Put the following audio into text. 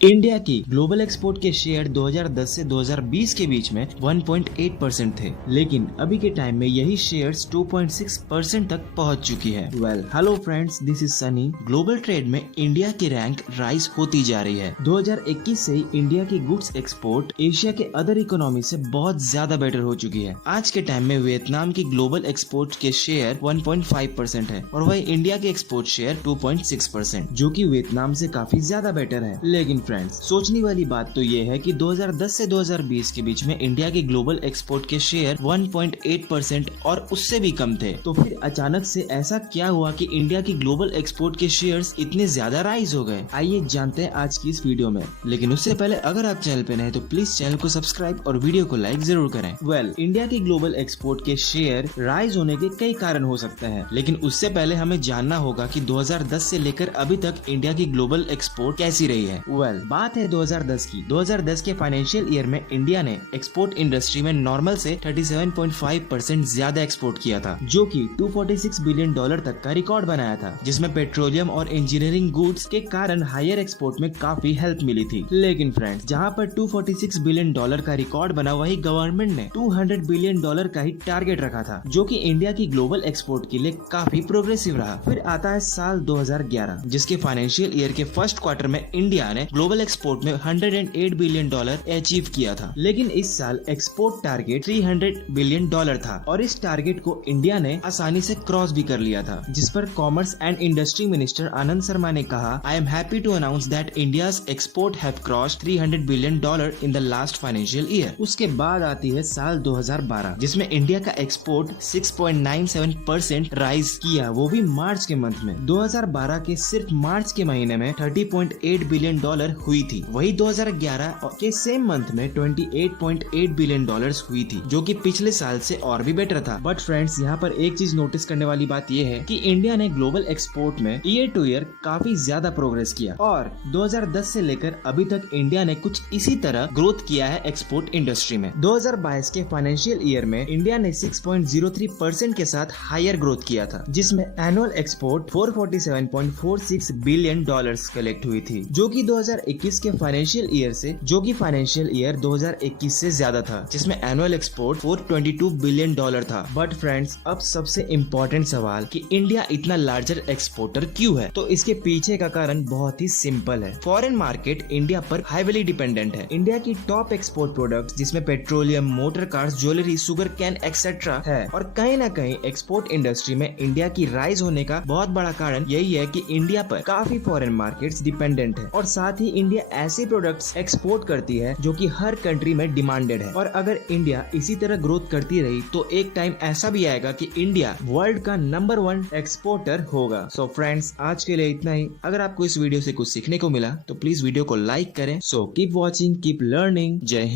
India की global export के share 2010 से 2020 के बीच में 1.8% थे, लेकिन अभी के टाइम में यही शेयर्स 2.6% तक पहुंच चुकी है। Hello friends, this is Sunny. Global trade में इंडिया की रैंक राइज होती जा रही है। 2021 से ही इंडिया की गुड्स एक्सपोर्ट एशिया के अदर इकोनॉमी से बहुत ज्यादा बेटर हो चुकी है। आज के टाइम में वियतनाम की ग्लोबल एक्सपोर्ट के शेयर 1.5% है और वही इंडिया के एक्सपोर्ट शेयर 2.6%, जो कि वियतनाम से काफी ज्यादा बेटर है। लेकिन फ्रेंड्स, सोचने वाली बात तो ये है कि 2010 से 2020 के बीच में इंडिया के ग्लोबल एक्सपोर्ट के शेयर 1.8% और उससे भी कम थे। तो फिर अचानक से ऐसा क्या हुआ कि इंडिया की ग्लोबल एक्सपोर्ट के शेयर्स इतने ज्यादा राइज हो गए? आइए जानते हैं आज की इस वीडियो में। लेकिन उससे पहले अगर आप चैनल पे नए तो प्लीज चैनल को सब्सक्राइब और वीडियो को लाइक जरूर करें। इंडिया के ग्लोबल एक्सपोर्ट के शेयर राइज होने के कई कारण हो सकते हैं, लेकिन उससे पहले हमें जानना होगा कि 2010 से लेकर अभी तक इंडिया की ग्लोबल एक्सपोर्ट कैसी रही है। बात है 2010 की। 2010 के फाइनेंशियल ईयर में इंडिया ने एक्सपोर्ट इंडस्ट्री में नॉर्मल से 37.5% ज्यादा एक्सपोर्ट किया था, जो कि $246 बिलियन तक का रिकॉर्ड बनाया था, जिसमें पेट्रोलियम और इंजीनियरिंग गुड्स के कारण हायर एक्सपोर्ट में काफी हेल्प मिली थी। लेकिन फ्रेंड्स, जहां पर $246 बिलियन का रिकॉर्ड बना, वही गवर्नमेंट ने $200 बिलियन का ही टारगेट रखा था, जो कि इंडिया की ग्लोबल एक्सपोर्ट के लिए काफी प्रोग्रेसिव रहा। फिर आता है साल 2011, जिसके फाइनेंशियल ईयर के फर्स्ट क्वार्टर में इंडिया ने ग्लोबल एक्सपोर्ट में $108 बिलियन अचीव किया था। लेकिन इस साल एक्सपोर्ट टारगेट $300 बिलियन था और इस टारगेट को इंडिया ने आसानी से क्रॉस भी कर लिया था, जिस पर commerce and industry minister Anand Sharma ने कहा, I am happy to announce that India's export have crossed $300 billion in the last financial year. उसके बाद आती है साल 2012, जिसमें इंडिया का एक्सपोर्ट 6.97% राइज किया, वो भी मार्च के मंथ में। 2012 के सिर्फ मार्च के महीने में $30.8 बिलियन हुई थी। वही 2011 के सेम मंथ में $28.8 बिलियन हुई थी, जो कि पिछले साल से और भी बेटर था। बट फ्रेंड्स, यहाँ पर एक चीज नोटिस करने वाली बात यह है कि इंडिया ने ग्लोबल एक्सपोर्ट में ईयर टू ईयर काफी ज्यादा प्रोग्रेस किया और 2010 से लेकर अभी तक इंडिया ने कुछ इसी तरह ग्रोथ किया है एक्सपोर्ट इंडस्ट्री में। 2022 के फाइनेंशियल ईयर में इंडिया ने 6.03% के साथ हायर ग्रोथ किया था, जिसमें एनुअल एक्सपोर्ट $447.46 बिलियन कलेक्ट हुई थी, जो कि 2021 के फाइनेंशियल ईयर 2021 से ज्यादा था, जिसमें एनुअल एक्सपोर्ट $422 बिलियन था। बट फ्रेंड्स, अब सबसे इम्पोर्टेंट सवाल कि इंडिया इतना लार्जर एक्सपोर्टर क्यों है? तो इसके पीछे का कारण बहुत ही सिंपल है। फॉरेन मार्केट इंडिया पर हेवीली डिपेंडेंट है। इंडिया की टॉप एक्सपोर्ट प्रोडक्ट्स, जिसमें petroleum, motor cars, jewellery, sugar cane etcetera है, और कहीं न कहीं एक्सपोर्ट इंडस्ट्री में इंडिया की राइज होने का बहुत बड़ा कारण यही है कि इंडिया पर काफी फॉरेन मार्केट्स डिपेंडेंट है, और साथ ही इंडिया ऐसे प्रोडक्ट्स एक्सपोर्ट करती है जो कि हर कंट्री में डिमांडेड है। और अगर इंडिया इसी तरह ग्रोथ करती रही तो एक टाइम ऐसा भी आएगा कि इंडिया वर्ल्ड का नंबर 1 एक्सपोर्टर होगा। सो फ्रेंड्स, आज के लिए इतना ही। अगर आपको इस वीडियो से कुछ सीखने को मिला तो प्लीज वीडियो को लाइक करें। So keep watching, keep learning. जय हिंद।